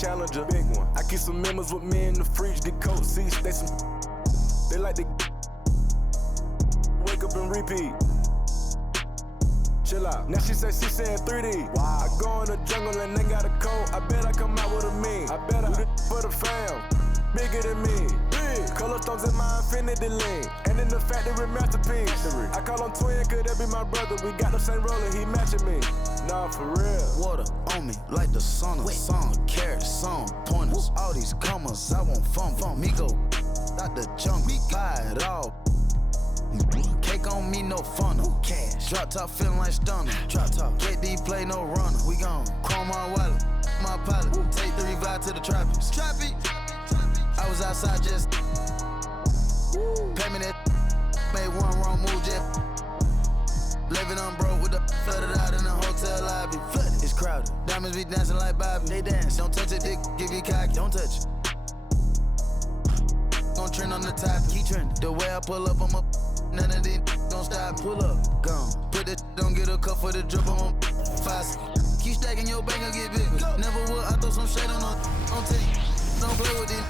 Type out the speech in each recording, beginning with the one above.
challenger. Big one. I keep some members with me in the fridge, the coat seats, they like to wake up and repeat. Chill out. Now she said she saying 3D. Wow. I go in the jungle and they got a coat. I bet I come out with a mean. I bet I do this for the fam. Bigger than me. Big. Color stones in my infinity link. And in the factory masterpiece. I call him twin, could that be my brother? We got the same roller, he matching me. Nah, for real. Water on me like the sauna. Some carrots, some pointers. All these commas, I want fun from me go. Out the jungle, buy it all. Cake on me, no funnel. Cash. Drop top feeling like stunner. Drop top. KD play no runner. We gon' chrome my wallet, my pilot. Take the revive to the trappies. Trappy. I was outside just. Pay me that. Made one wrong move just. Living on broke with the flooded out in the hotel lobby. Flooded. It's crowded. Diamonds be dancing like Bobby. They dance. Don't touch it, dick. Give you cocky. Don't touch it. Gon' trend on the top. Keep trending. The way I pull up, I'm up. None of these gon' stop, pull up, gone. Put that don't get a cup for the drip on fast. Keep stacking your bank and get bigger. Never will, I throw some shade on tape. Don't play with it.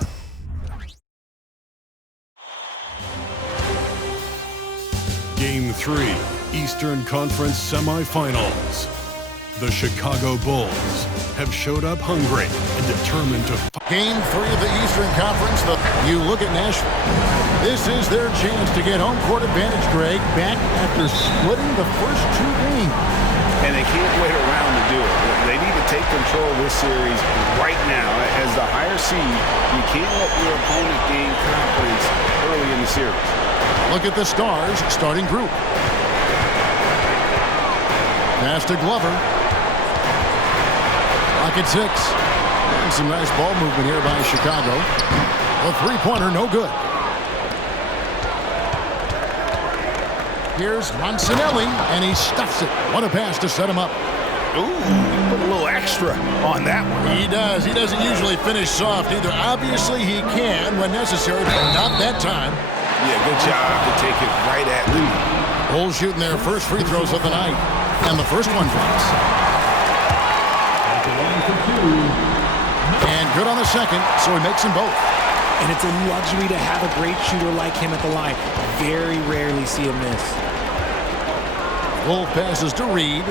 Game 3, Eastern Conference Semifinals. The Chicago Bulls have showed up hungry and determined to Game 3 of the Eastern Conference. You look at Nashville. This is their chance to get home court advantage, Greg, back after splitting the first 2 games. And they can't wait around to do it. They need to take control of this series right now. As the higher seed, you can't let your opponent gain confidence early in the series. Look at the Stars starting group. Pass to Glover. Clock at 6. And some nice ball movement here by Chicago. The three-pointer, no good. Here's Monsanelli, and he stuffs it. What a pass to set him up. Ooh, put a little extra on that one. He does. He doesn't usually finish soft either. Obviously, he can when necessary, but not that time. Yeah, good job to take it right at Lee. Bulls shooting their first free throws of the night. And the first one drops. And good on the second, so he makes them both. And it's a luxury to have a great shooter like him at the line. Very rarely see him miss. Wolf passes to Reed.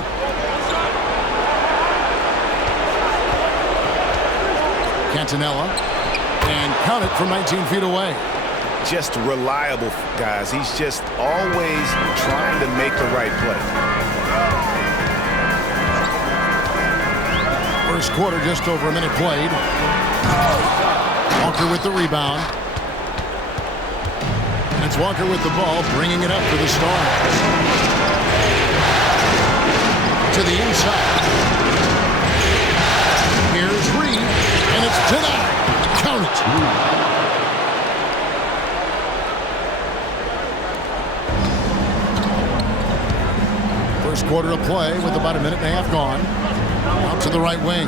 Cantanella. And count it from 19 feet away. Just reliable, guys. He's just always trying to make the right play. First quarter, just over a minute played. Walker with the rebound. And it's Walker with the ball, bringing it up for the Stars. To the inside. Here's Reed, and it's denied. Count it. First quarter of play with about a minute and a half gone. Out to the right wing.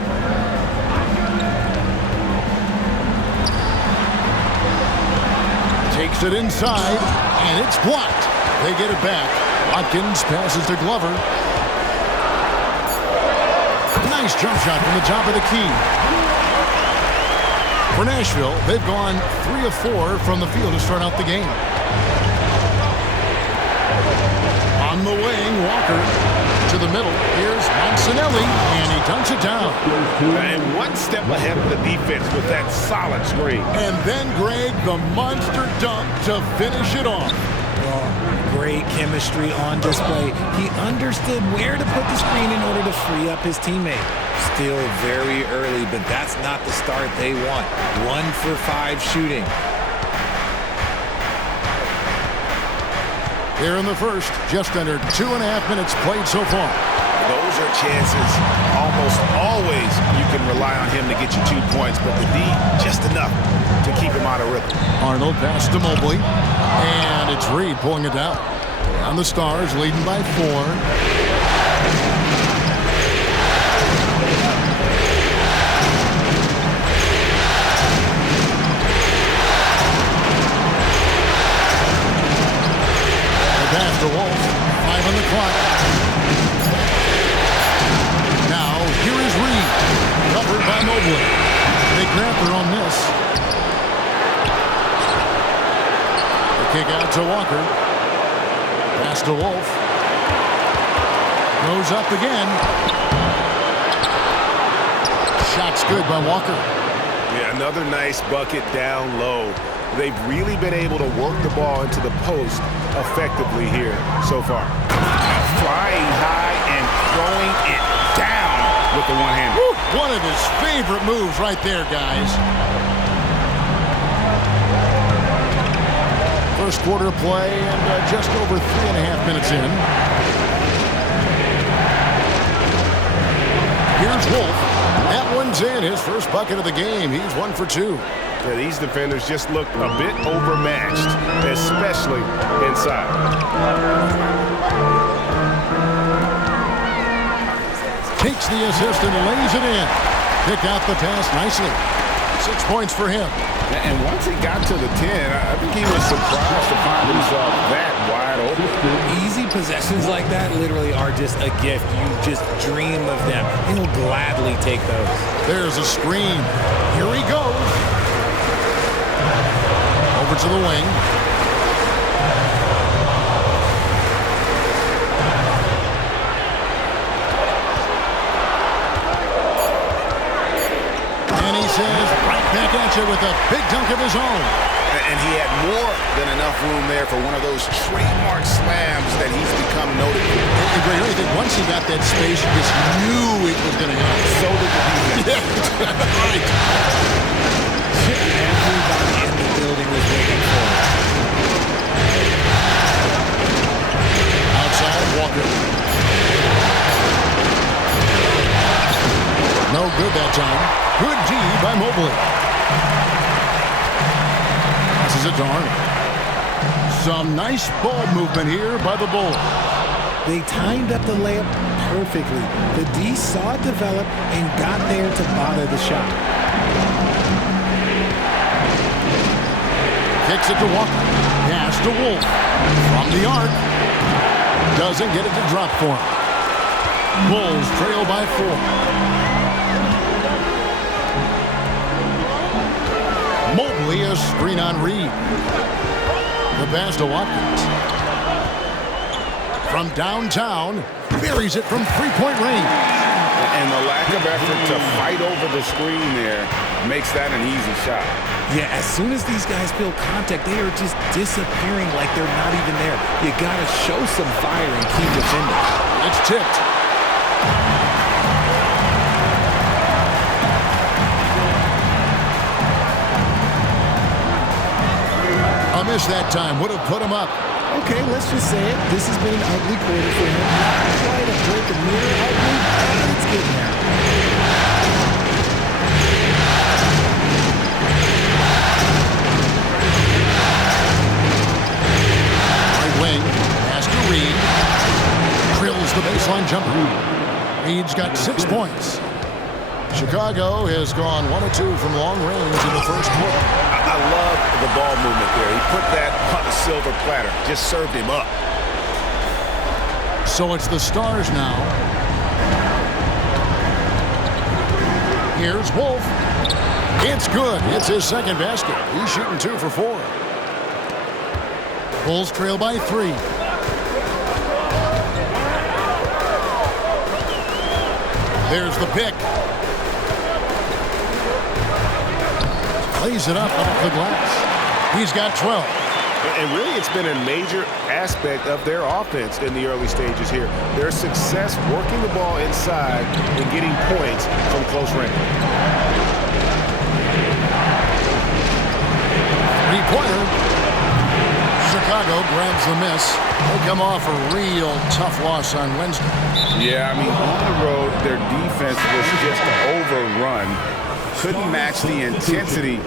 Takes it inside, and it's blocked. They get it back. Watkins passes to Glover. Nice jump shot from the top of the key. For Nashville, they've gone 3 of 4 from the field to start out the game. On the wing, Walker to the middle. Here's Monsanelli, and he dunks it down. And one step ahead of the defense with that solid screen. And then, Greg, the monster dunk to finish it off. Great chemistry on display. He understood where to put the screen in order to free up his teammate. Still very early, but that's not the start they want. 1 for 5 shooting. Here in the first, just under 2.5 minutes played so far. Those are chances. Almost always you can rely on him to get you 2 points, but the D, just enough to keep him out of rhythm. Arnold pass to Mobley, and it's Reed pulling it down. And the Stars leading by 4. Pass to Wolf. 5 on the clock. Now, here is Reed. Covered by Mobley. grant their own miss. The kick out to Walker. Pass to Wolf. Goes up again. Shot's good by Walker. Yeah, another nice bucket down low. They've really been able to work the ball into the post effectively here so far. Flying high and throwing it down with the one-hander. One of his favorite moves right there, guys. First quarter play and just over 3.5 minutes in. Here's Wolf. That one's in. His first bucket of the game. He's 1 for 2. Yeah, these defenders just look a bit overmatched, especially inside. Takes the assist and lays it in. Pick out the pass nicely. 6 points for him. And once he got to the 10, I think he was surprised to find himself that wide open. Easy possessions like that literally are just a gift. You just dream of them. He'll gladly take those. There's a screen. Here he goes. Over to the wing. And he says, right back at you with a big dunk of his own. And he had more than enough room there for one of those trademark slams that he's become noted for. I think once he got that space, you just knew it was going to happen. So did the defense. Right. Everybody in the building was waiting for it. Outside, Walker. No good that time. Good D by Mobley. This is a darn. Some nice ball movement here by the Bulls. They timed up the layup perfectly. The D saw it develop and got there to bother the shot. Kicks it to Walker. Pass to Wolf. From the arc. Doesn't get it to drop for him. Bulls trail by 4. Mobley, a screen on Reed. The pass to Watkins. From downtown, buries it from three-point range. And the lack of effort to fight over the screen there makes that an easy shot. Yeah, as soon as these guys feel contact, they are just disappearing like they're not even there. You gotta show some fire and keep defending. It's tipped. A miss that time would have put him up. Okay, let's just say it. This has been an ugly quarter for him. Not quite a break of mirror ugly, but it's getting there. Right wing, pass to Reed. Drills the baseline jumper. Reed's got 6 points. Chicago has gone 1 of 2 from long range in the first quarter. I love the ball movement there. He put that on a silver platter. Just served him up. So it's the Stars now. Here's Wolf. It's good. It's his second basket. He's shooting 2 for 4. Bulls trail by 3. There's the pick. Lays it up off the glass. He's got 12. And really, it's been a major aspect of their offense in the early stages here. Their success working the ball inside and getting points from close range. Three-pointer. Chicago grabs the miss. They come off a real tough loss on Wednesday. Yeah, I mean, on the road, their defense was just overrun. Couldn't match the intensity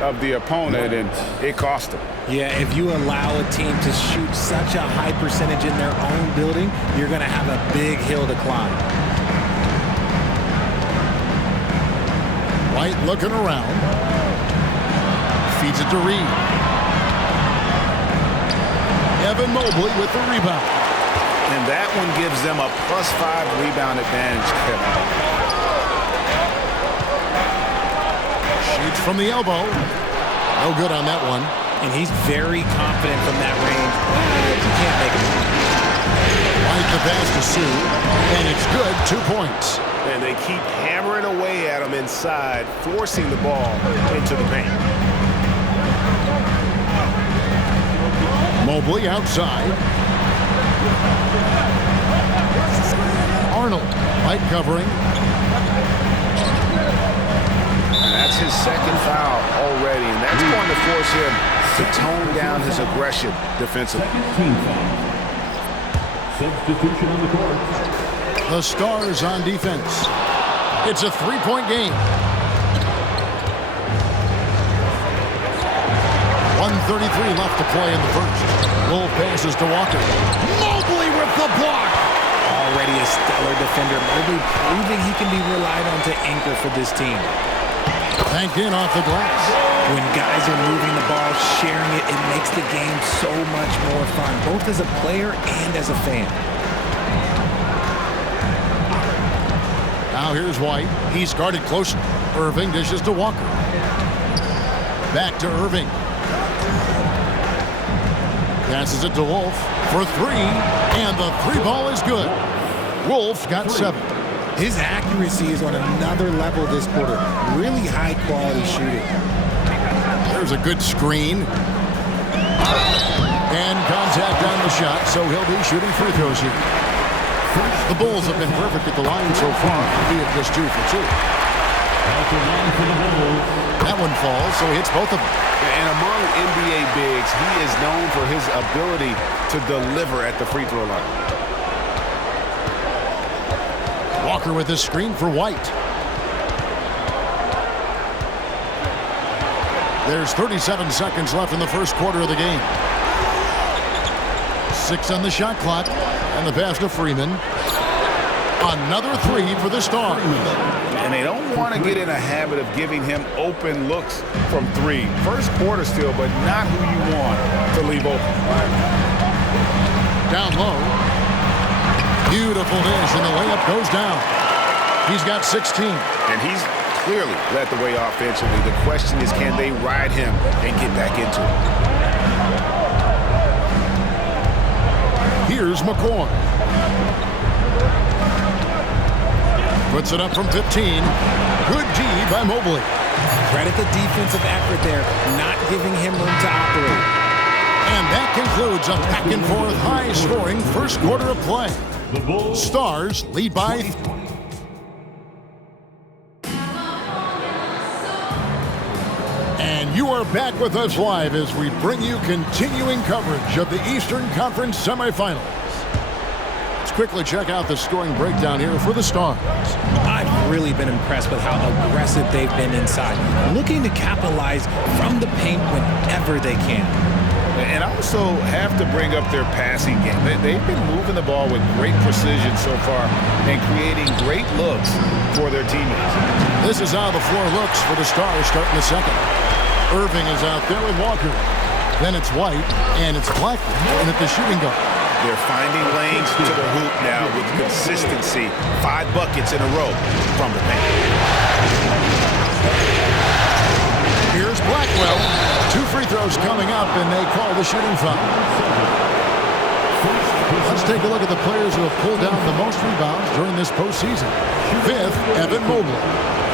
of the opponent, and it cost them. Yeah, if you allow a team to shoot such a high percentage in their own building, you're going to have a big hill to climb. White looking around. Feeds it to Reed. Evan Mobley with the rebound. And that one gives them a +5 rebound advantage, Kevin. Shoots from the elbow. No good on that one. And he's very confident from that range. You can't make him. Right the pass to Sue, and it's good, 2 points. And they keep hammering away at him inside, forcing the ball into the paint. Mobley outside. Arnold, light covering. And that's his second foul already, and that's going to force him to tone down his aggression defensively. Substitution on the court. The Stars on defense. It's a three-point game. 1:33 left to play in the first. Wolf passes to Walker. Mobley with the block. Already a stellar defender. Mobley proving he can be relied on to anchor for this team. Banked in off the glass. When guys are moving the ball, sharing it, it makes the game so much more fun, both as a player and as a fan. Now here's White. He's guarded close. Irving dishes to Walker. Back to Irving. Passes it to Wolf for three, and the three ball is good. Wolf got 7. His accuracy is on another level this quarter. Really high quality shooting. There's a good screen. And contact on the shot, so he'll be shooting free throws here. The Bulls have been perfect at the line so far, albeit just 2 for 2. That one falls, so he hits both of them. And among NBA bigs, he is known for his ability to deliver at the free throw line. Walker with his screen for White. There's 37 seconds left in the first quarter of the game. 6 on the shot clock, and the pass to Freeman. Another 3 for the Stars. And they don't want to get in a habit of giving him open looks from 3. First quarter still, but not who you want to leave open. Down low. Beautiful dish, and the layup goes down. He's got 16. And he's clearly led the way offensively. The question is, can they ride him and get back into it? Here's McCoy. Puts it up from 15. Good D by Mobley. Credit the defensive effort there, not giving him room to operate. And that concludes a back-and-forth high-scoring first quarter of play. Stars lead by 3. And you are back with us live as we bring you continuing coverage of the Eastern Conference semifinals. Let's quickly check out the scoring breakdown here for the Stars. I've really been impressed with how aggressive they've been inside, looking to capitalize from the paint whenever they can. And also have to bring up their passing game. They've been moving the ball with great precision so far and creating great looks for their teammates. This is how the floor looks for the Stars starting the second. Irving is out there with Walker. Then it's White, and it's Blackwood at the shooting guard. They're finding lanes to the hoop now with consistency. 5 buckets in a row from the paint. Here's Blackwell. 2 free throws coming up, and they call the shooting foul. Let's take a look at the players who have pulled down the most rebounds during this postseason. 5th, Evan Mobley.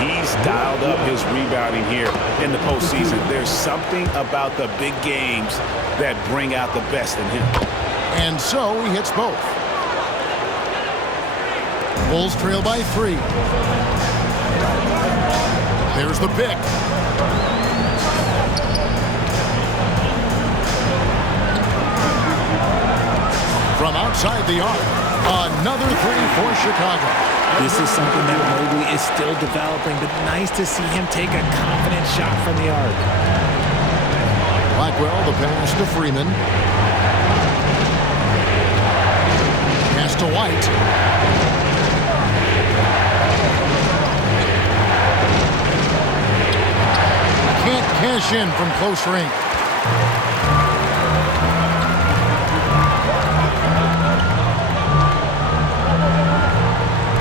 He's dialed up his rebounding here in the postseason. There's something about the big games that bring out the best in him. And so he hits both. Bulls trail by 3. There's the pick. From outside the arc, another 3 for Chicago. This is something that Mobley is still developing, but nice to see him take a confident shot from the arc. Blackwell, the pass to Freeman. Pass to White. Can't cash in from close range.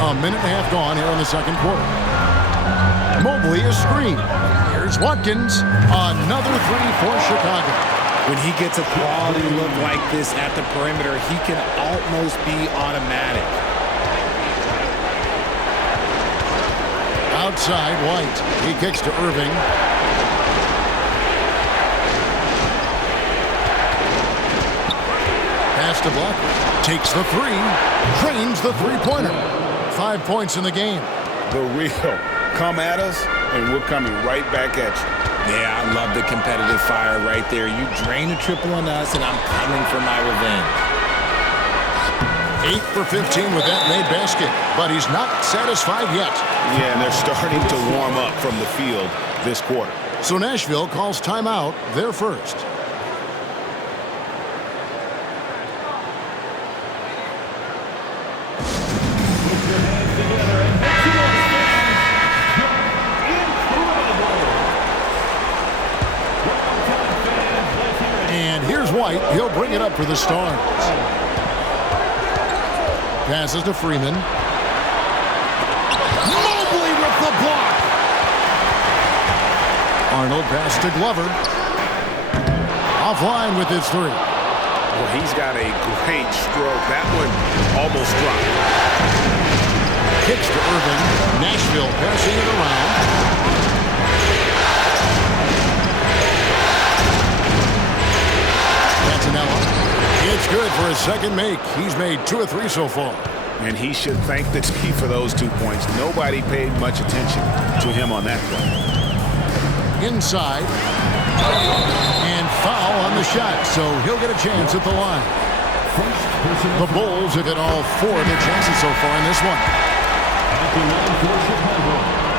A minute and a half gone here in the second quarter. Mobley is screened. Here's Here's Watkins. Another three for Chicago. When he gets a quality look like this at the perimeter, he can almost be automatic. Outside, White. He kicks to Irving. Pass to Blocker. Takes the three. Drains the three-pointer. 5 points in the game. The real. Come at us, and we're coming right back at you. Yeah, I love the competitive fire right there. You drain a triple on us, and I'm coming for my revenge. 8 for 15 with that made basket, but he's not satisfied yet. Yeah, and they're starting to warm up from the field this quarter. So Nashville calls timeout, their first. And here's White. He'll bring it up for the Stars. Passes to Freeman. Mobley with the block. Arnold pass to Glover. Offline with his three. Well, he's got a great stroke. That one almost dropped. Kicks to Irving. Nashville passing it around. It's good for his second make. He's made 2 of 3 so far. And he should thank the team for those 2 points. Nobody paid much attention to him on that play. Inside. And foul on the shot, so he'll get a chance at the line. The Bulls have hit all 4 of their chances so far in this one.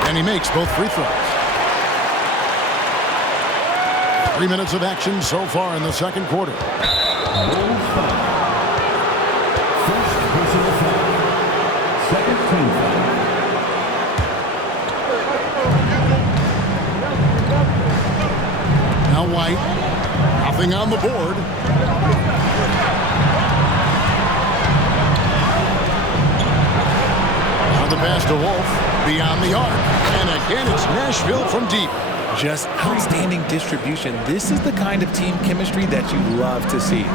And he makes both free throws. 3 minutes of action so far in the second quarter. Now White, nothing on the board. Now the pass to Wolf, beyond the arc. And again, it's Nashville from deep. Just outstanding distribution. This is the kind of team chemistry that you love to see.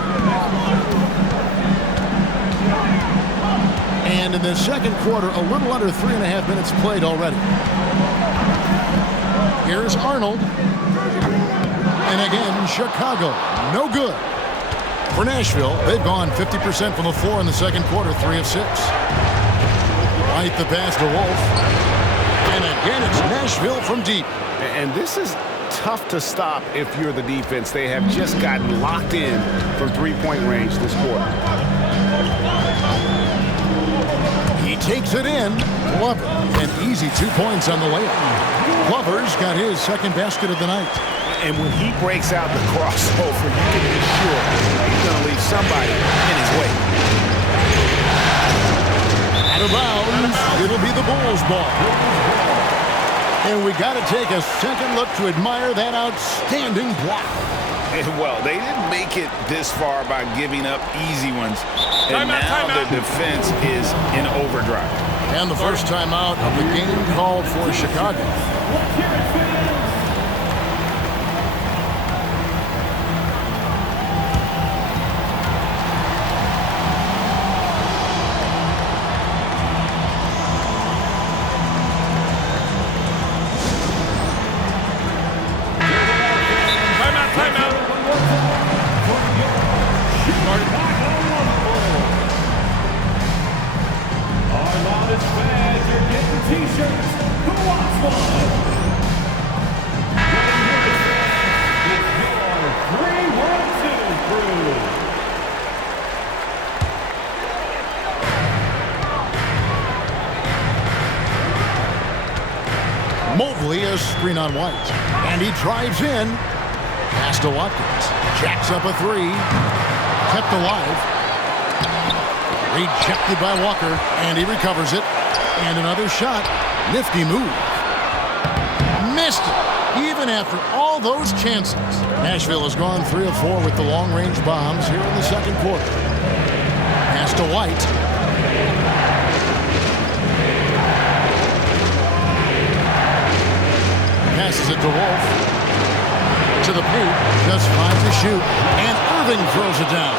And in the second quarter, a little under 3.5 minutes played already. Here's Arnold. And again, Chicago, no good. For Nashville, they've gone 50% from the floor in the second quarter, 3 of 6. Right the pass to Wolf. And again, it's Nashville from deep. And this is tough to stop if you're the defense. They have just gotten locked in from three-point range this quarter. He takes it in. Glover, an easy 2 points on the layup. Glover's got his second basket of the night. And when he breaks out the crossover, you can be sure he's going to leave somebody in his way. Out of bounds, it'll be the Bulls' ball. And we got to take a second look to admire that outstanding block. And well, they didn't make it this far by giving up easy ones. And now the defense is in overdrive. And the first timeout of the game called for Chicago. Mobley a screen on White. And he drives in. Pass to Watkins. Jacks up a three. Kept alive. Rejected by Walker. And he recovers it. And another shot. Nifty move. Missed it. Even after all those chances. Nashville has gone 3 of 4 with the long-range bombs here in the second quarter. Pass to White. Passes it to Wolf. To the paint. Just 5 to shoot. And Irving throws it down.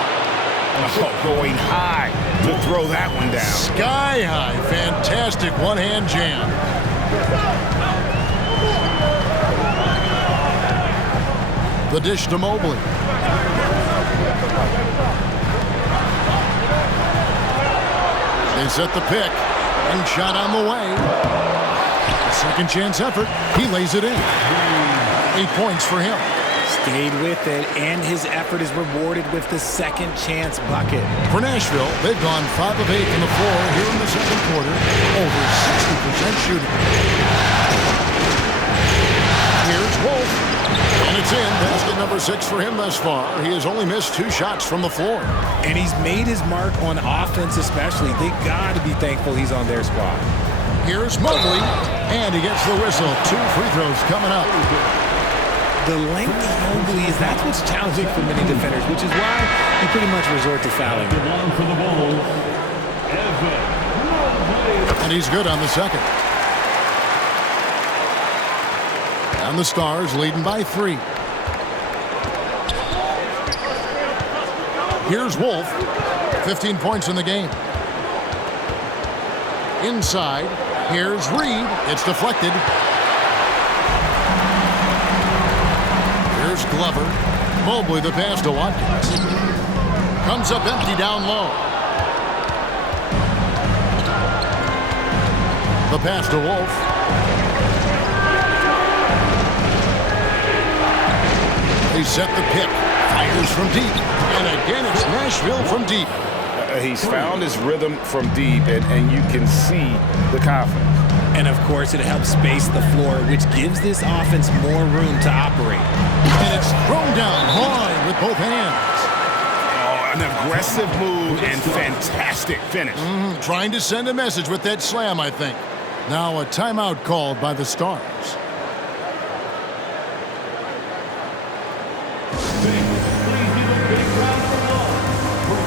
Oh, going high to throw that one down. Sky high. Fantastic one-hand jam. The dish to Mobley. They set the pick. And shot on the way. A second chance effort. He lays it in. 8 points for him. Stayed with it, and his effort is rewarded with the second chance bucket. For Nashville, they've gone 5 of 8 from the floor here in the second quarter. Over 60% shooting. Here's Wolf. And it's in. Basket number 6 for him thus far. He has only missed 2 shots from the floor. And he's made his mark on offense especially. They got to be thankful he's on their squad. Here's Mobley. And he gets the whistle. 2 free throws coming up. The length of Mobley that's what's challenging for many defenders, which is why you pretty much resort to fouling. For the Bulls, Evan Mobley. And he's good on the second. And the Stars leading by 3. Here's Wolf. 15 points in the game. Inside. Here's Reed. It's deflected. Here's Glover. Mobley the pass to Watkins. Comes up empty down low. The pass to Wolf. They set the pick. Fires from deep. And again, it's Nashville from deep. He's found his rhythm from deep, and you can see the confidence. And, of course, it helps space the floor, which gives this offense more room to operate. And it's thrown down hard with both hands. Oh, an aggressive move and fantastic finish. Trying to send a message with that slam, I think. Now a timeout called by the Stars.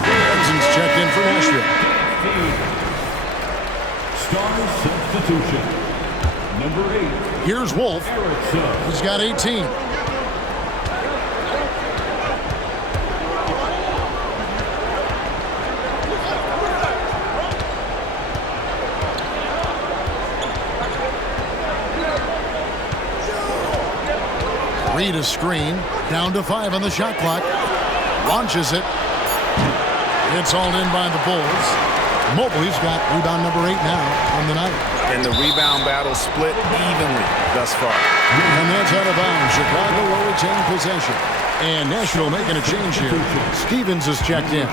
Hudson's checked in for Nashville. Stars substitution. Number 8. Here's Wolf. Erickson. He's got 18. Reed a screen. Down to 5 on the shot clock. Launches it. It's all in by the Bulls. Mobley's got rebound number 8 now on the night. And the rebound battle split evenly thus far. And that's out of bounds. Chicago will retain possession. And Nashville making a change here. Stevens is checked in.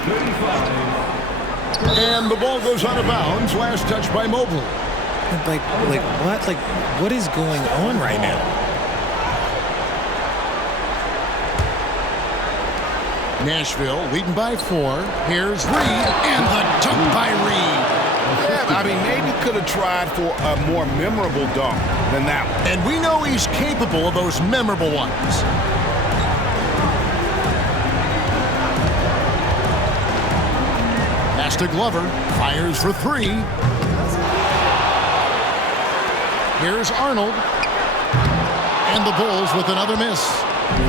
And the ball goes out of bounds. Last touch by Mobley. Like what? Like, what is going on right now? Nashville leading by 4. Here's Reed, and the dunk by Reed. Yeah, I mean, maybe could have tried for a more memorable dunk than that one. And we know he's capable of those memorable ones. Pass to Glover, fires for 3. Here's Arnold. And the Bulls with another miss.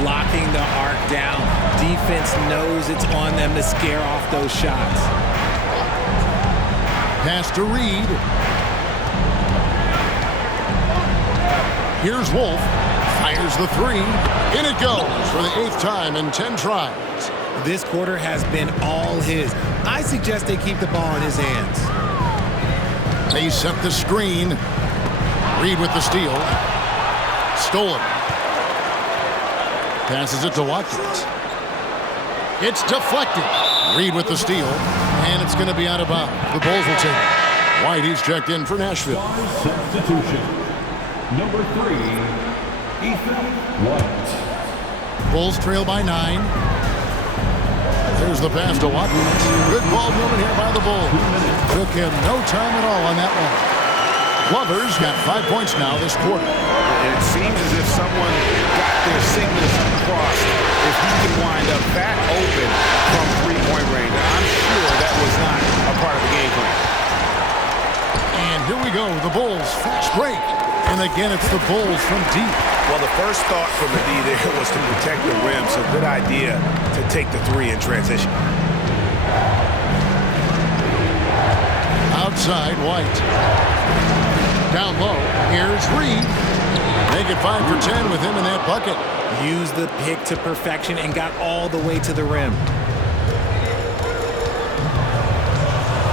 Locking the arc down. Defense knows it's on them to scare off those shots. Pass to Reed. Here's Wolf. Fires the 3. In it goes for the 8th time in 10 tries. This quarter has been all his. I suggest they keep the ball in his hands. They set the screen. Reed with the steal. Stolen. Passes it to Watkins. It's deflected. Reed with the steal. And it's going to be out of bounds. The Bulls will take it. White, he's checked in for Nashville. Stars substitution. Number 3, Ethan White. Bulls trail by 9. There's the pass to Watkins. Good ball movement here by the Bulls. Took him no time at all on that one. Glover's got 5 points now this quarter. It seems as if someone got their signals crossed. If he can wind up that open from three-point range, I'm sure that was not a part of the game plan. And here we go, the Bulls fast break. And again, it's the Bulls from deep. Well, the first thought from the D there was to protect the rim, so good idea to take the three in transition. Outside, White. Down low, here's Reed. Make it 5 for 10 with him in that bucket. Used the pick to perfection and got all the way to the rim.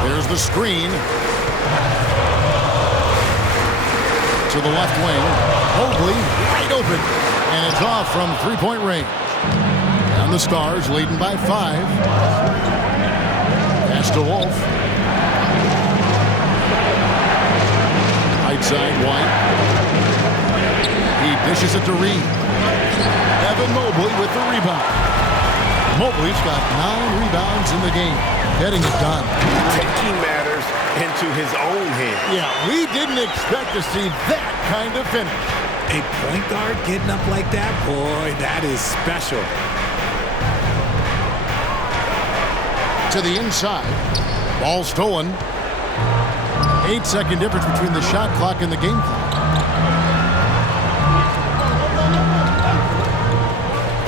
There's the screen. To the left wing. Mobley, wide open. And it's off from three-point range. And the Stars leading by 5. Pass to Wolf. Right side, White. He dishes it to Reed. Evan Mobley with the rebound. Mobley's got 9 rebounds in the game. Getting it done. Taking matters into his own hands. Yeah, we didn't expect to see that kind of finish. A point guard getting up like that? Boy, that is special. To the inside. Ball stolen. 8-second difference between the shot clock and the game clock.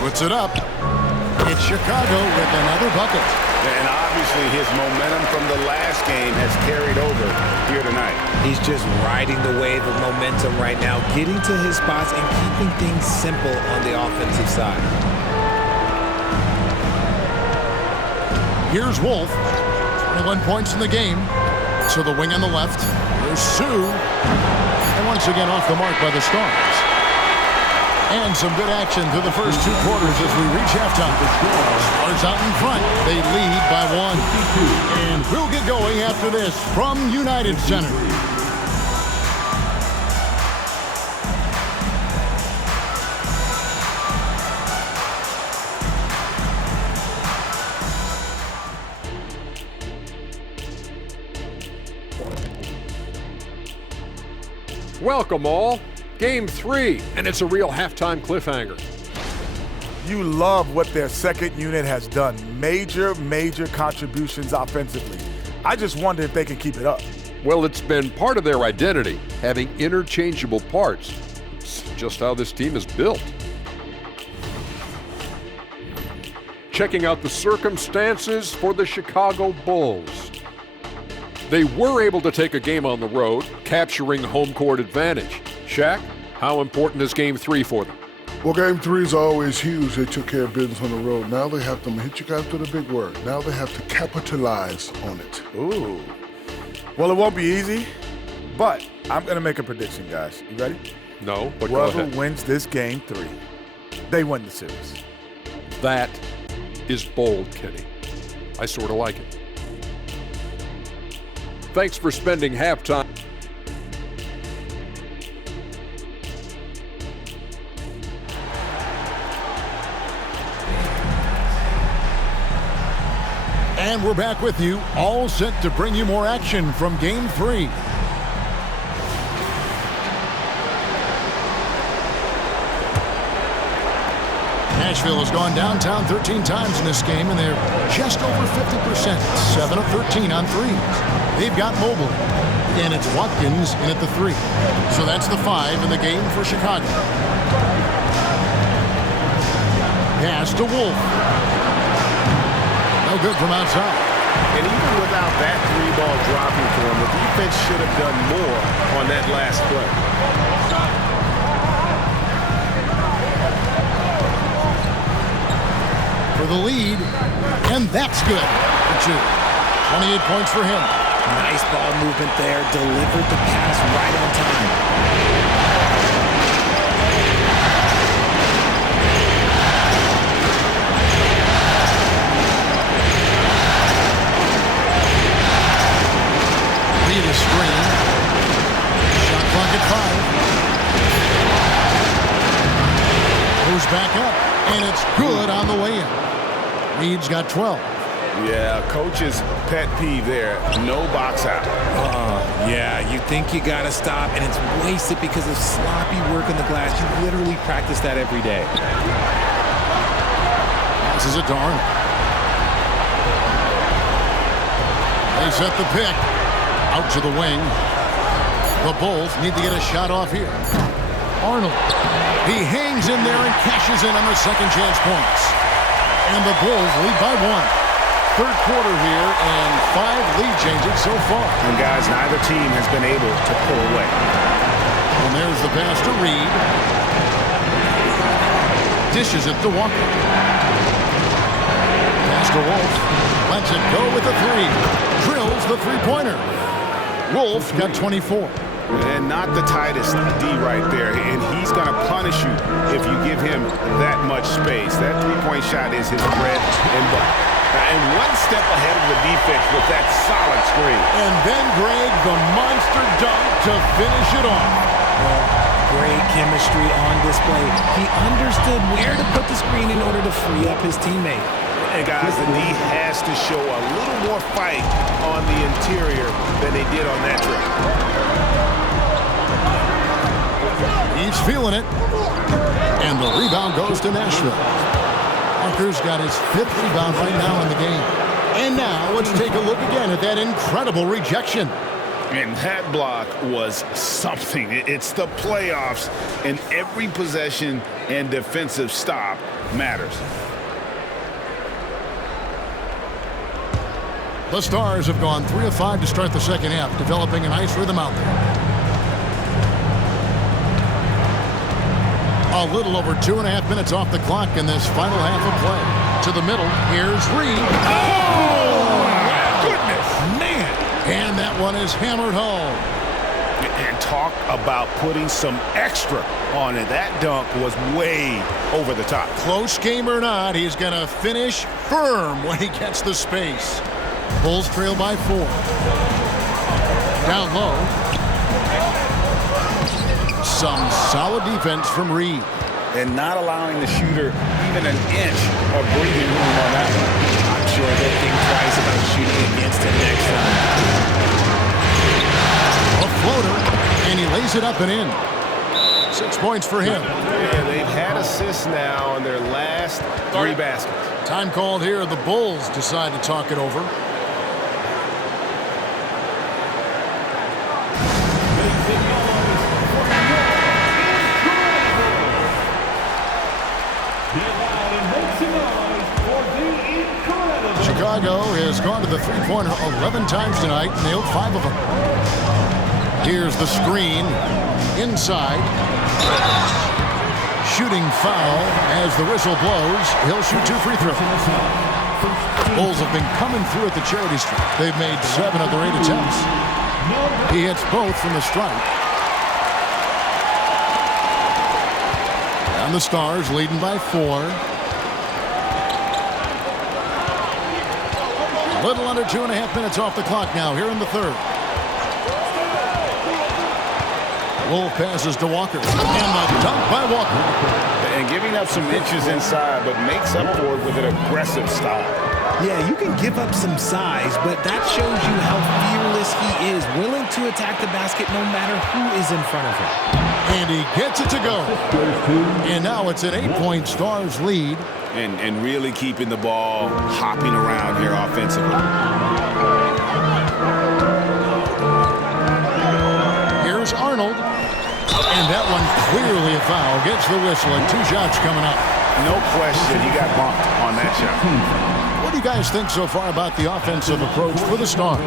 Puts it up. It's Chicago with another bucket. And obviously his momentum from the last game has carried over here tonight. He's just riding the wave of momentum right now, getting to his spots and keeping things simple on the offensive side. Here's Wolf. 21 points in the game. To the wing on the left. There's Sue. And once again off the mark by the Stars. And some good action through the first 2 quarters as we reach halftime. Stars out in front. They lead by 1. And we'll get going after this from United Center. Welcome all. Game 3, and it's a real halftime cliffhanger. You love what their second unit has done. Major contributions offensively. I just wonder if they can keep it up. Well, it's been part of their identity, having interchangeable parts. It's just how this team is built. Checking out the circumstances for the Chicago Bulls. They were able to take a game on the road, capturing home court advantage. Shaq, how important is Game 3 for them? Well, Game 3 is always huge. They took care of business on the road. Now they have to hit you guys with a big word. Now they have to capitalize on it. Ooh. Well, it won't be easy, but I'm going to make a prediction, guys. You ready? No, but go Whoever ahead. wins this Game 3, they win the series. That is bold, Kenny. I sort of like it. Thanks for spending halftime. And we're back with you, all set to bring you more action from Game 3. Nashville has gone downtown 13 times in this game, and they're just over 50%, 7 of 13 on threes. They've got Mobley, and it's Watkins in at the 3. So that's the 5 in the game for Chicago. Pass to Wolf. No good from outside. And even without that 3-ball dropping for him, the defense should have done more on that last play. For the lead, and that's good for 2. 28 points for him. Nice ball movement there. Delivered the pass right on time. The screen. Shot clock at 5. Goes back up, and it's good on the way in. Reed's got 12. Yeah, coach's pet peeve there. No box out. Yeah, you think you got to stop, and it's wasted because of sloppy work in the glass. You literally practice that every day. This is a darn. They set the pick. Out to the wing. The Bulls need to get a shot off here. Arnold. He hangs in there and cashes in on the second chance points. And the Bulls lead by 1. Third quarter here and 5 lead changes so far. And guys, neither team has been able to pull away. And there's the pass to Reed. Dishes it to Walker. Pass to Wolf. Lets it go with the 3. Drills the three-pointer. Wolf got 24. And not the tightest D right there. And he's going to punish you if you give him that much space. That three-point shot is his bread and butter. And one step ahead of the defense with that solid screen. And then Greg, the monster dunk to finish it off. Well, great chemistry on display. He understood where to put the screen in order to free up his teammate. And guys, the D has to show a little more fight on the interior than they did on that trip. He's feeling it. And the rebound goes to Nashville. Walker's got his 5th rebound right now in the game. And now let's take a look again at that incredible rejection. And that block was something. It's the playoffs, and every possession and defensive stop matters. The Stars have gone 3 of 5 to start the second half, developing a nice rhythm out there. A little over 2.5 minutes off the clock in this final half of play. To the middle, here's Reed. Oh, my goodness. Man. And that one is hammered home. And talk about putting some extra on it. That dunk was way over the top. Close game or not, he's going to finish firm when he gets the space. Bulls trail by 4. Down low. Some solid defense from Reed. And not allowing the shooter even an inch of breathing room on that one. I'm sure they'll think twice about shooting against him next time. A floater, and he lays it up and in. 6 points for him. Yeah, they've had assists now on their last 3 baskets. Time called here. The Bulls decide to talk it over. Chicago has gone to the three-pointer 11 times tonight, nailed 5 of them. Here's the screen inside. Shooting foul as the whistle blows. He'll shoot 2 free throws. Bulls have been coming through at the charity stripe. They've made 7 of their 8 attempts. He hits both from the stripe. And the Stars leading by 4. A little under 2.5 minutes off the clock now here in the third. Wolf passes to Walker. And the dunk by Walker. And giving up some inches inside, but makes up for it with an aggressive style. Yeah, you can give up some size, but that shows you how fearless he is, willing to attack the basket no matter who is in front of him. And he gets it to go. And now it's an 8-point Stars lead. And really keeping the ball hopping around here offensively. Here's Arnold. And that one clearly a foul. Gets the whistle and 2 shots coming up. No question he got bumped on that shot. What do you guys think so far about the offensive approach for the Stars?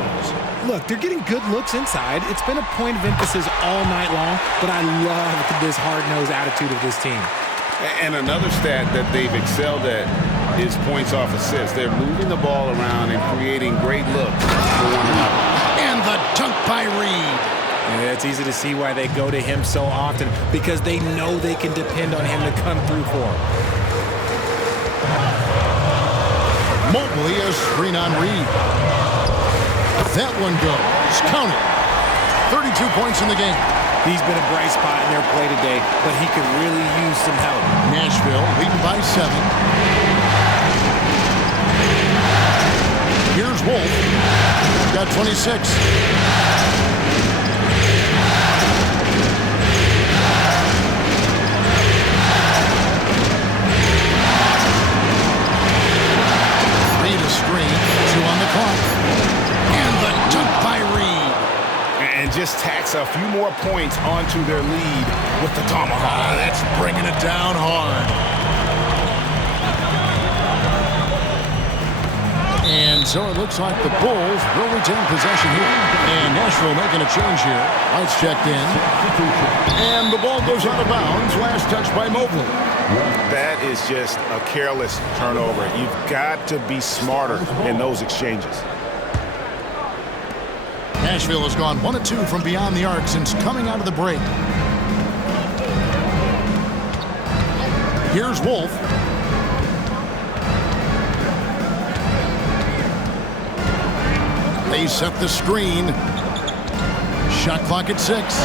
Look, they're getting good looks inside. It's been a point of emphasis all night long, but I love this hard-nosed attitude of this team. And another stat that they've excelled at is points off assists. They're moving the ball around and creating great looks for one another. And the dunk by Reed. Yeah, it's easy to see why they go to him so often, because they know they can depend on him to come through for them. Mobley a screen on Reed. That one goes. Count it. 32 points in the game. He's been a bright spot in their play today, but he could really use some help. Nashville leading by 7. Here's Wolf. Got 26. Reed a screen. 2 on the clock. And the dunk by Reed. And just tacks a few more points onto their lead with the tomahawk. That's bringing it down hard. And so it looks like the Bulls will retain possession here. And Nashville making a change here. Lights checked in. And the ball goes out of bounds. Last touch by Mobley. That is just a careless turnover. You've got to be smarter in those exchanges. Nashville has gone 1 of 2 from beyond the arc since coming out of the break. Here's Wolf. They set the screen. Shot clock at 6.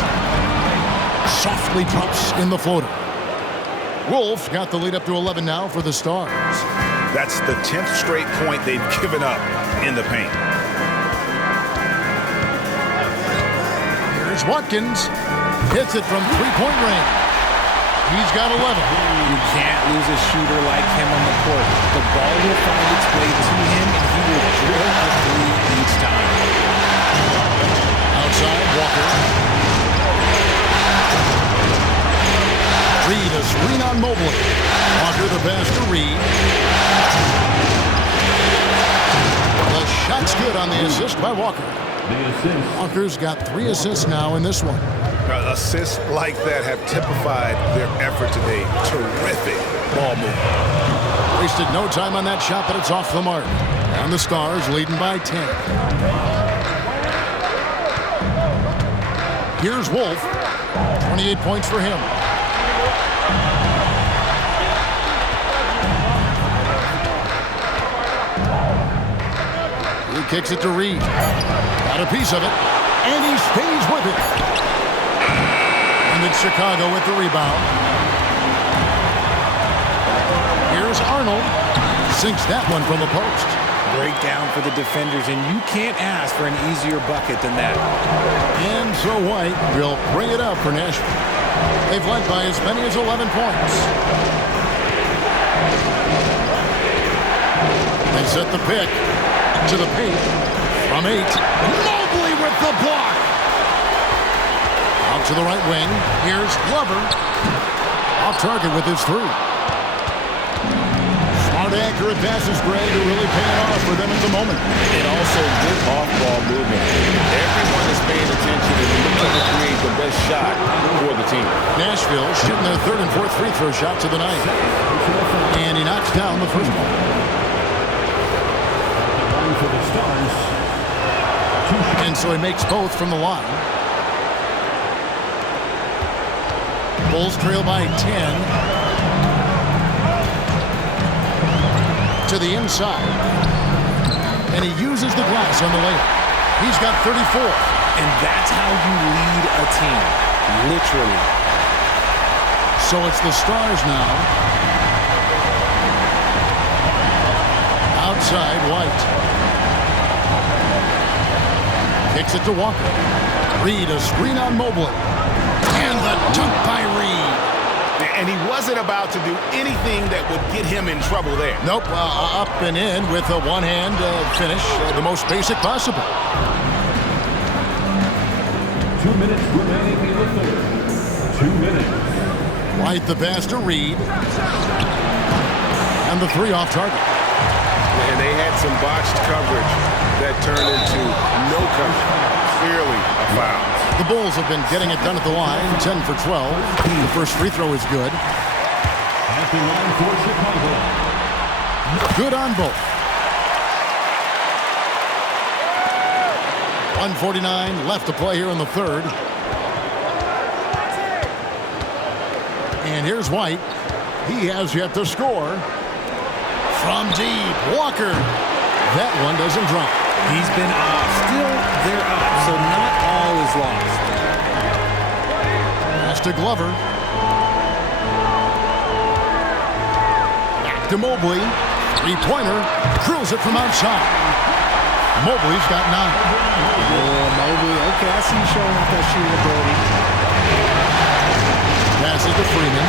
Softly drops in the floater. Wolf got the lead up to 11 now for the Stars. That's the 10th straight point they've given up in the paint. Here's Watkins. Hits it from three-point range. He's got 11. You can't lose a shooter like him on the court. The ball will find its way to him, and he will drill a three each time. Outside, Walker. Reed, a screen on Mobley. Walker the pass to Reed. The shot's good on the assist by Walker. Walker's got 3 assists now in this one. Assists like that have typified their effort today. Terrific ball movement. Wasted no time on that shot, but it's off the mark. And the Stars leading by 10. Here's Wolf. 28 points for him. He kicks it to Reed. Got a piece of it. And he stays with it. And it's Chicago with the rebound. Here's Arnold. Sinks that one from the post. Breakdown for the defenders, and you can't ask for an easier bucket than that. And so White will bring it up for Nashville. They've led by as many as 11 points. They set the pick to the paint from 8. Mobley with the block. Out to the right wing. Here's Glover. Off target with his 3. Smart, accurate passes, Greg, are really paying off for them at the moment. And also good off-ball movement. Everyone is paying attention and looking to create the best shot for the team. Nashville shooting their 3rd and 4th free throw shots of the night. And he knocks down the first one. For the Stars. And so he makes both from the line. Bulls trail by 10. To the inside. And he uses the glass on the layup. He's got 34. And that's how you lead a team. Literally. So it's the Stars now. Outside, White. Kicks it to Walker. Reed, a screen on Mobley. And the dunk by Reed. And he wasn't about to do anything that would get him in trouble there. Nope, up and in with a one-hand finish, the most basic possible. 2 minutes remaining in the third. 2 minutes. White the pass to Reed. And the 3 off target. And they had some botched coverage that turned into no coverage. Clearly a foul. The Bulls have been getting it done at the line, 10 for 12. The first free throw is good. At the line for Chicago. Good on both. 1:49 left to play here in the third. And here's White. He has yet to score. From deep, Walker. That one doesn't drop. He's been off. Still, they're up, so not all is lost. Pass to Glover. Back to Mobley. Three-pointer. Drills it from outside. Mobley's got 9. Oh, Mobley. Okay, I see you showing off that shooting ability. Passes to Freeman.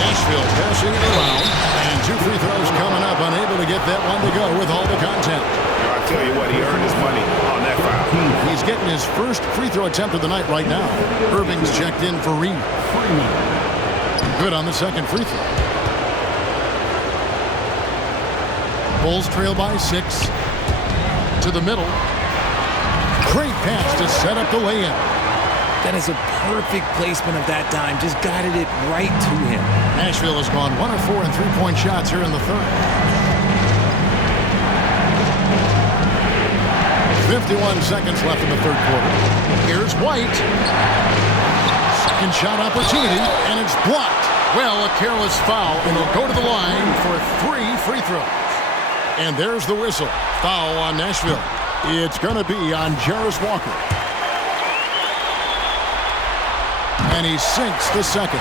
Nashville passing it around. And 2 free throws coming up. Unable to get that one to go with all the content. I tell you what, he earned his money on that foul. He's getting his first free throw attempt of the night right now. Irving's checked in for Reed. Good on the second free throw. Bulls trail by 6. To the middle. Great pass to set up the lay-in. That is a perfect placement of that dime. Just guided it right to him. Nashville has gone 1 of 4 in three-point shots here in the third. 51 seconds left in the third quarter. Here's White. Second shot opportunity, and it's blocked. Well, a careless foul, and he'll go to the line for 3 free throws. And there's the whistle. Foul on Nashville. It's going to be on Jarace Walker. And he sinks the second.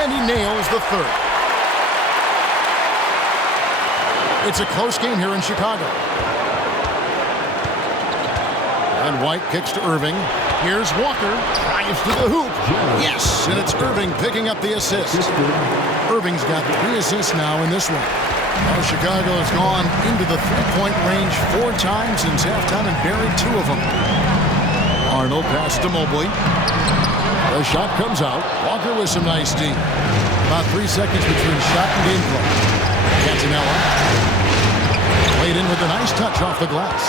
And he nails the third. It's a close game here in Chicago. And White kicks to Irving. Here's Walker. Drives to the hoop. Yes, and it's Irving picking up the assist. Irving's got 3 assists now in this one. Now Chicago has gone into the three-point range 4 times since halftime and buried 2 of them. Arnold passes to Mobley. The shot comes out. Walker with some nice D. About 3 seconds between shot and game play. Cantanella played in with a nice touch off the glass.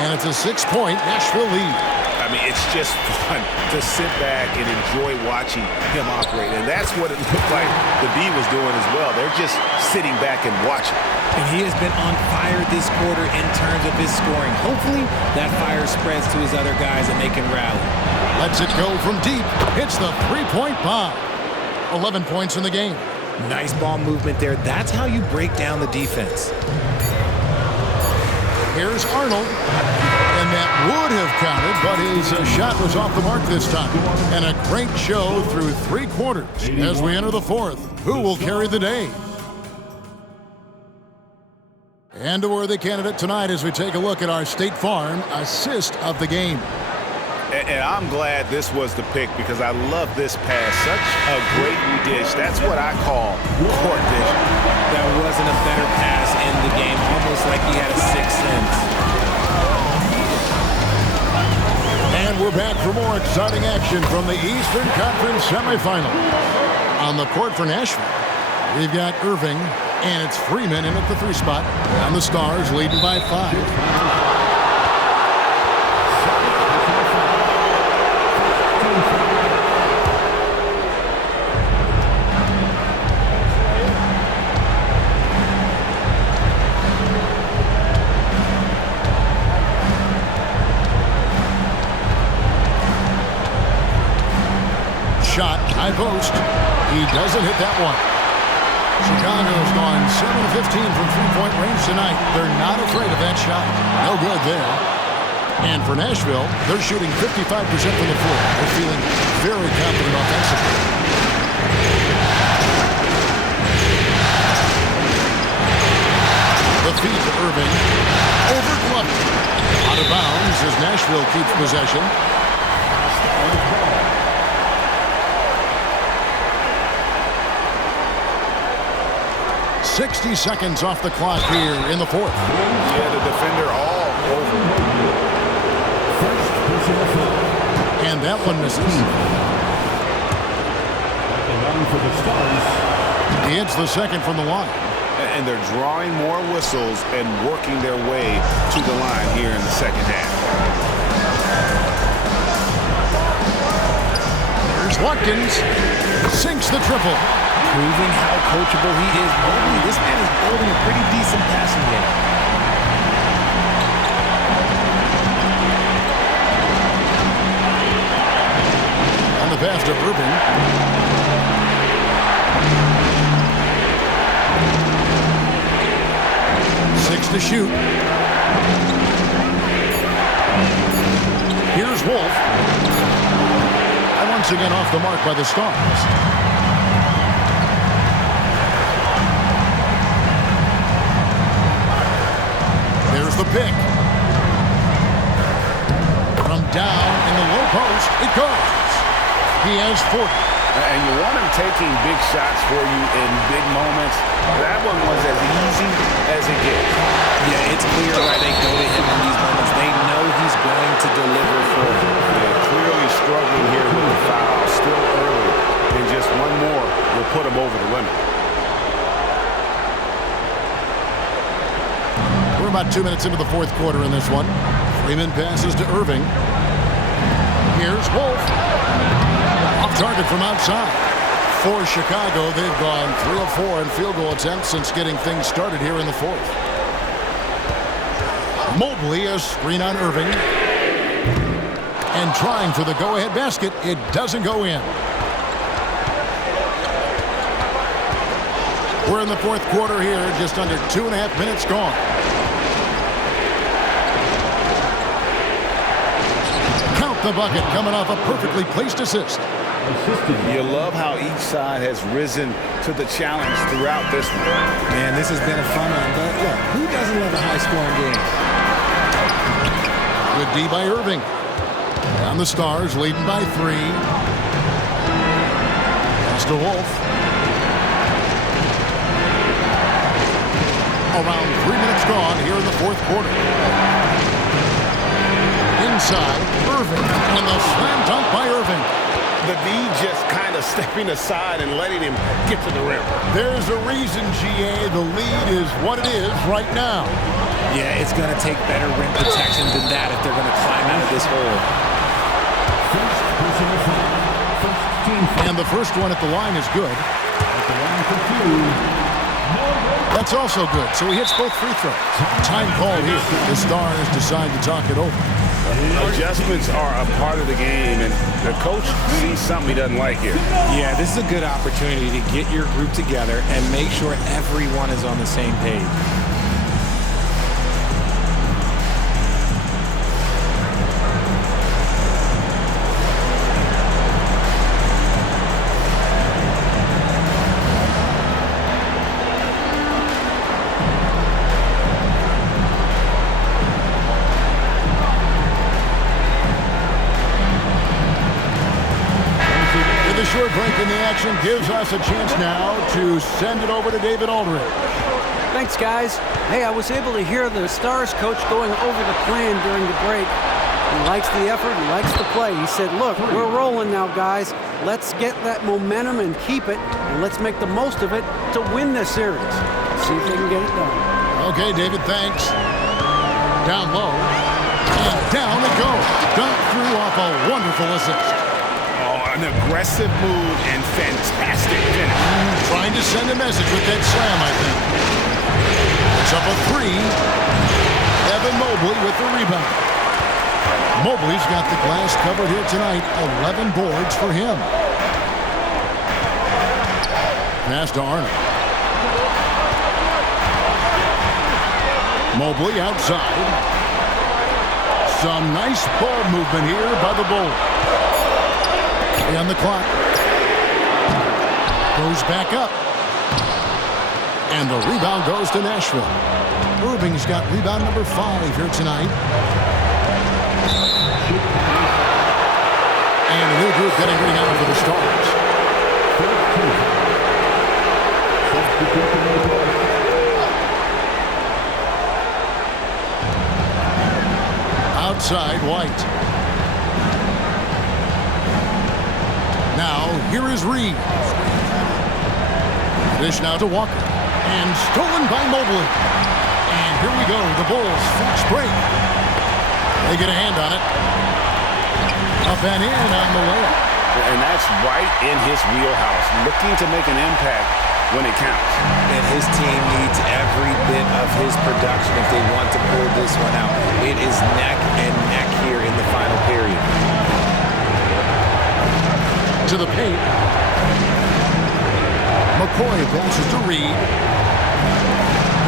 And it's a 6-point Nashville lead. I mean, it's just fun to sit back and enjoy watching him operate. And that's what it looked like the D was doing as well. They're just sitting back and watching. And he has been on fire this quarter in terms of his scoring. Hopefully, that fire spreads to his other guys and they can rally. Lets it go from deep. Hits the three-point bomb. 11 points in the game. Nice ball movement there. That's how you break down the defense. Here's Arnold. And that would have counted, but his shot was off the mark this time. And a great show through 3 quarters as we enter the fourth. Who will carry the day? And a worthy candidate tonight as we take a look at our State Farm assist of the game. And I'm glad this was the pick because I love this pass. Such a great dish. That's what I call court vision. That wasn't a better pass in the game. Almost like he had a 6th sense. And we're back for more exciting action from the Eastern Conference semifinal. On the court for Nashville, we've got Irving, and it's Freeman in at the 3 spot. And the Stars leading by 5. Shot, high post. He doesn't hit that one. Chicago's gone 7 of 15 from three-point range tonight. They're not afraid of that shot. No good there. And for Nashville, they're shooting 55% from the floor. They're feeling very confident offensively. The feed to Irving. Overgloved. Out of bounds as Nashville keeps possession. 60 seconds off the clock here in the fourth. Yeah, the defender all over. And that one misses. He hits the second from the line. And they're drawing more whistles and working their way to the line here in the second half. There's Watkins. Sinks the triple. Proving how coachable he is. Mobley, this man is building a pretty decent passing game. On the pass to Irving. Six to shoot. Here's Wolf. And once again off the mark by the Stars. the pick. From down in the low post, it goes. He has 40. And you want him taking big shots for you in big moments. That one was as easy as it gets. Yeah, it's clear why they go to him in these moments. They know he's going to deliver for them. They're clearly struggling here with the foul. Still early. And just one more will put him over the limit. We're about 2 minutes into the fourth quarter in this one. Freeman passes to Irving. Here's Wolf. Off target from outside. For Chicago, they've gone 3 of 4 in field goal attempts since getting things started here in the fourth. Mobley, a screen on Irving. And trying for the go-ahead basket. It doesn't go in. We're in the fourth quarter here, just under 2.5 minutes gone. Count the bucket coming off a perfectly placed assist. You love how each side has risen to the challenge throughout this one. Man, this has been a fun one, but look, who doesn't love a high-scoring game? Good D by Irving. Down the Stars, leading by 3. Pass to Wolf. Around 3 minutes gone here in the fourth quarter. Inside, Irving, and the slam dunk by Irving. The D just kind of stepping aside and letting him get to the rim. There's a reason, GA, the lead is what it is right now. Yeah, it's going to take better rim protection than that if they're going to climb out of this hole. And the first one at the line is good. That's also good, so he hits both free throws. Time called here. The Stars decide to talk it over. Adjustments are a part of the game, and the coach sees something he doesn't like here. Yeah, this is a good opportunity to get your group together and make sure everyone is on the same page. Short break in the action gives us a chance now to send it over to David Aldridge. Thanks, guys. Hey, I was able to hear the Stars coach going over the plan during the break. He likes the effort, he likes the play. He said, look, we're rolling now, guys. Let's get that momentum and keep it, and let's make the most of it to win this series. See if they can get it done. Okay, David, thanks. Down low, and down it goes. Dunked through off a wonderful assist. An aggressive move and fantastic finish. Trying to send a message with that slam, I think. It's up a 3. Evan Mobley with the rebound. Mobley's got the glass covered here tonight. 11 boards for him. Pass to Arnold. Mobley outside. Some nice ball movement here by the Bulls. On the clock. Goes back up. And the rebound goes to Nashville. Irving's got rebound number 5 here tonight. And a new group getting ready now for the Stars. Outside, White. Now, here is Reed. Dish now to Walker. And stolen by Mobley. And here we go. The Bulls fast break. They get a hand on it. Up and in on the layup. And that's right in his wheelhouse. Looking to make an impact when it counts. And his team needs every bit of his production if they want to pull this one out. It is neck and neck here in the final period. To the paint. McCoy passes to Reed.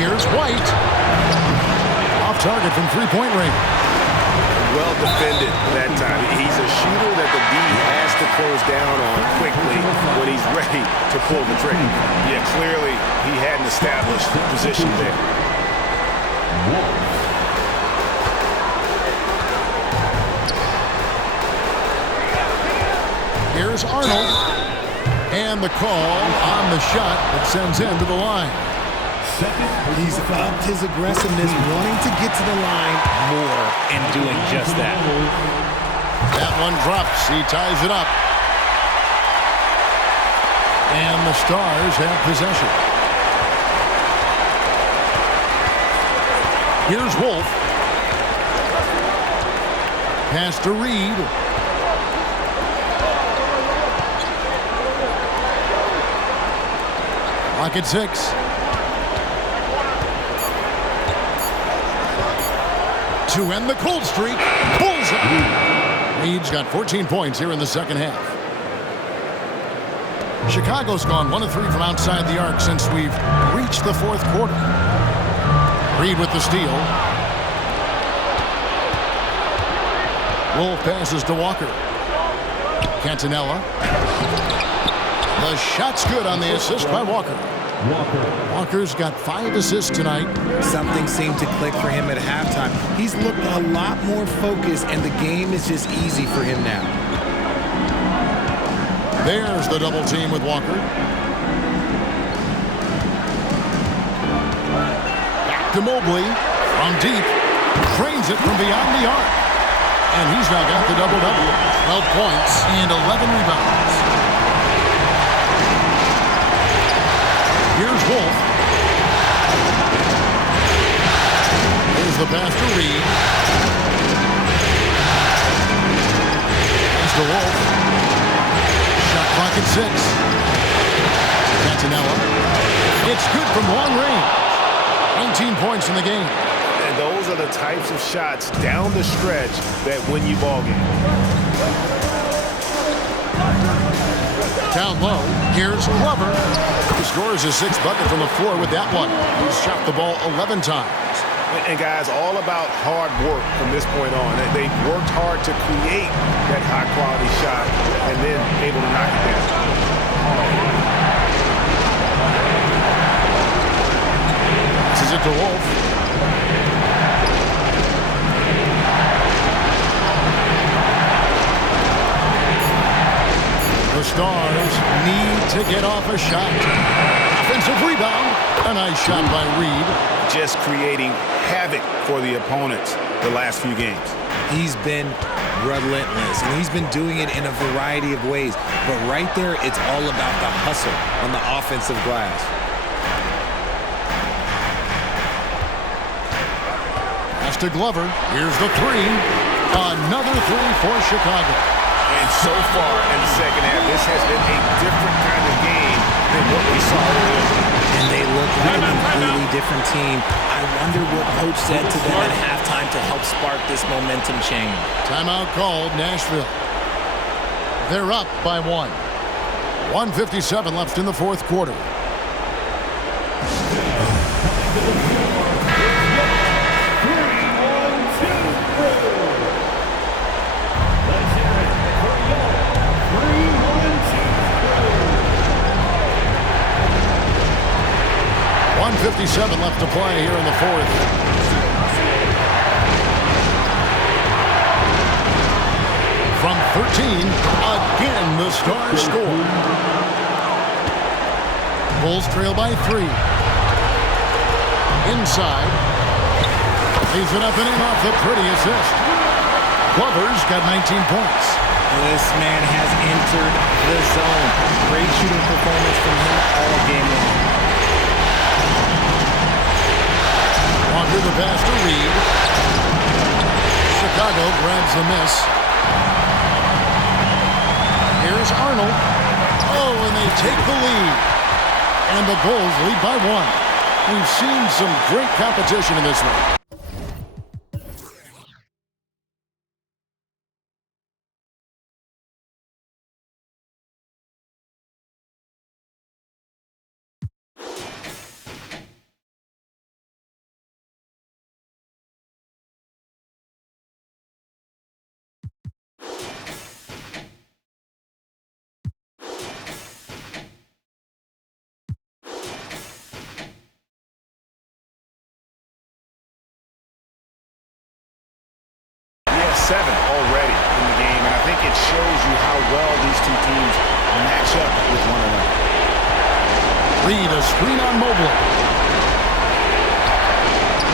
Here's White. Off target from three-point range. Well defended that time. He's a shooter that the D has to close down on quickly when he's ready to pull the trigger. Yeah, clearly he had an established position there. Here's Arnold. And the call on the shot that sends him to the line. He's upped his aggressiveness, wanting to get to the line more and doing just that. That one drops. He ties it up. And the Stars have possession. Here's Wolf. Pass to Reed. Clock at 6. To end the cold streak. Bullseye. Reed's got 14 points here in the second half. Chicago's gone 1 of 3 from outside the arc since we've reached the fourth quarter. Reed with the steal. Wolf passes to Walker. Cantanella. The shot's good on the assist by Walker. Walker's got 5 assists tonight. Something seemed to click for him at halftime. He's looked a lot more focused, and the game is just easy for him now. There's the double team with Walker. Back to Mobley. From deep. Trains it from beyond the arc. And he's now got the double-double. 12 points and 11 rebounds. Here's Wolf. Here's the pass to Reed. Pass to Wolf. Shot clock at 6. Cantanella. It's good from long range. 19 points in the game. And those are the types of shots down the stretch that win you ball games. Down low, here's Glover. He scores his 6th bucket from the floor with that one. He's shot the ball 11 times. And guys, all about hard work from this point on. They've worked hard to create that high-quality shot and then able to knock it down. This is it to Wolf. The Stars need to get off a shot. Offensive rebound. A nice shot by Reed. Just creating havoc for the opponents the last few games. He's been relentless, and he's been doing it in a variety of ways. But right there, it's all about the hustle on the offensive glass. Pass to Glover. Here's the 3. Another 3 for Chicago. And so far in the second half, this has been a different kind of game than what we saw earlier. And they look like a completely different team. I wonder what coach said to them at halftime to help spark this momentum change. Timeout called, Nashville. They're up by 1. 1:57 left in the fourth quarter. .57 left to play here in the fourth. From 13, again the Stars score. Bulls trail by 3. Inside. Leaves it up and in off the pretty assist. Glover's got 19 points. This man has entered the zone. Great shooting performance from him all game long. Walker the pass to Reed. Chicago grabs the miss. Here's Arnold. Oh, and they take the lead. And the Bulls lead by 1. We've seen some great competition in this one. shows you how well these two teams match up with one another. Reed, a screen on Mobley.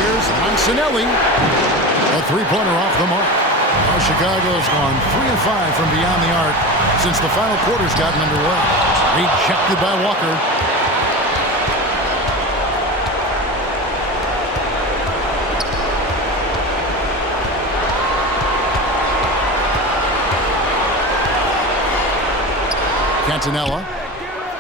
Here's Mancinelli. A three-pointer off the mark. Now Chicago's gone 3 of 5 from beyond the arc since the final quarter's gotten underway. Rejected by Walker. Cantonella.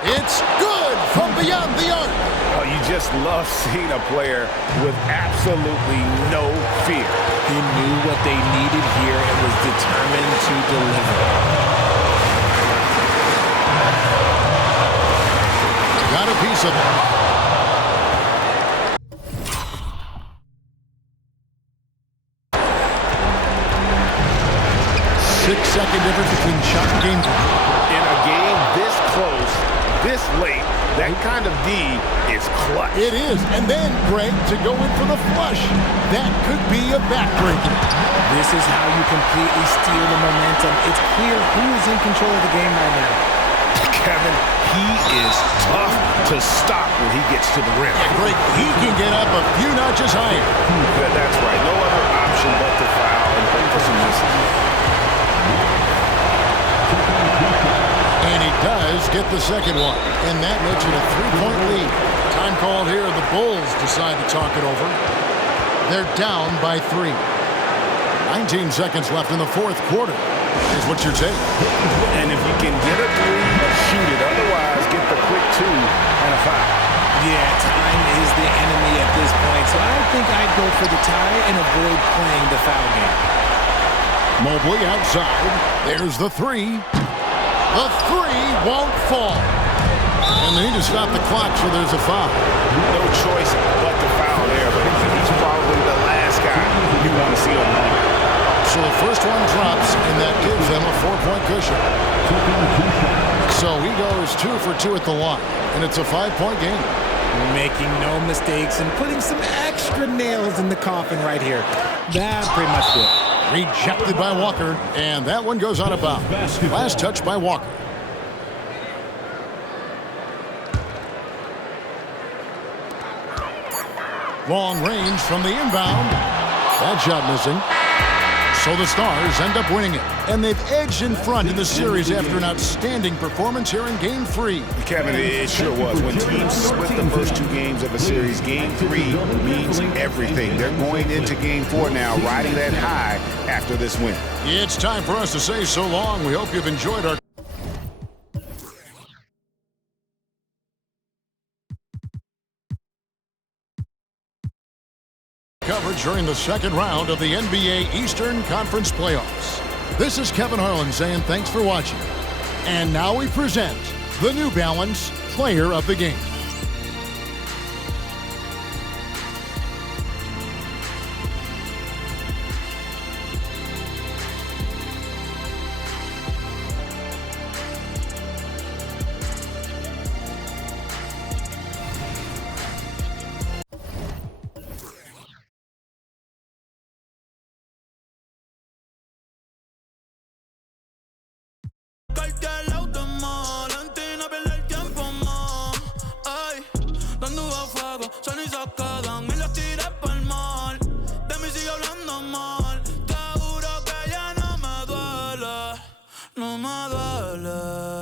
It's good from beyond the arc. Oh, you just love seeing a player with absolutely no fear. He knew what they needed here and was determined to deliver. Got a piece of it. 6-second difference between shot and game time. In a game this close, this late, that kind of D is clutch. It is. And then, Greg, to go in for the flush. That could be a backbreaker. This is how you completely steal the momentum. It's clear who is in control of the game right now. Kevin, he is tough to stop when he gets to the rim. Greg, he can get up a few notches higher. That's right. No other option but to foul and hope for some misses. And he does get the second one. And that makes it a 3-point lead. Time called here. The Bulls decide to talk it over. They're down by 3. 19 seconds left in the fourth quarter. Here's what you're taking. And if you can get a 3, shoot it. Otherwise, get the quick 2 and a foul. Yeah, time is the enemy at this point. So I think I'd go for the tie and avoid playing the foul game. Mobley outside. There's the 3. The 3 won't fall. And they need to stop the clock, so there's a foul. No choice but to foul there, but he's probably the last guy you want to see on the line. So the first one drops, and that gives them a 4-point cushion. So he goes 2 for 2 at the line, and it's a 5-point game. Making no mistakes and putting some extra nails in the coffin right here. That pretty much did it. Rejected by Walker, and that one goes out of bounds. Last touch by Walker. Long range from the inbound. That shot missing. So the Stars end up winning it, and they've edged in front in the series after an outstanding performance here in Game 3. Kevin, it sure was. When teams split the first 2 games of a series, Game 3 means everything. They're going into Game 4 now, riding that high after this win. It's time for us to say so long. We hope you've enjoyed our coverage during the second round of the NBA Eastern Conference Playoffs. This is Kevin Harlan saying thanks for watching. And now we present the New Balance Player of the Game. Son y se quedan y las tiré pa'l mar. De mí sigue hablando mal. Te juro que ya no me duele, no me duele.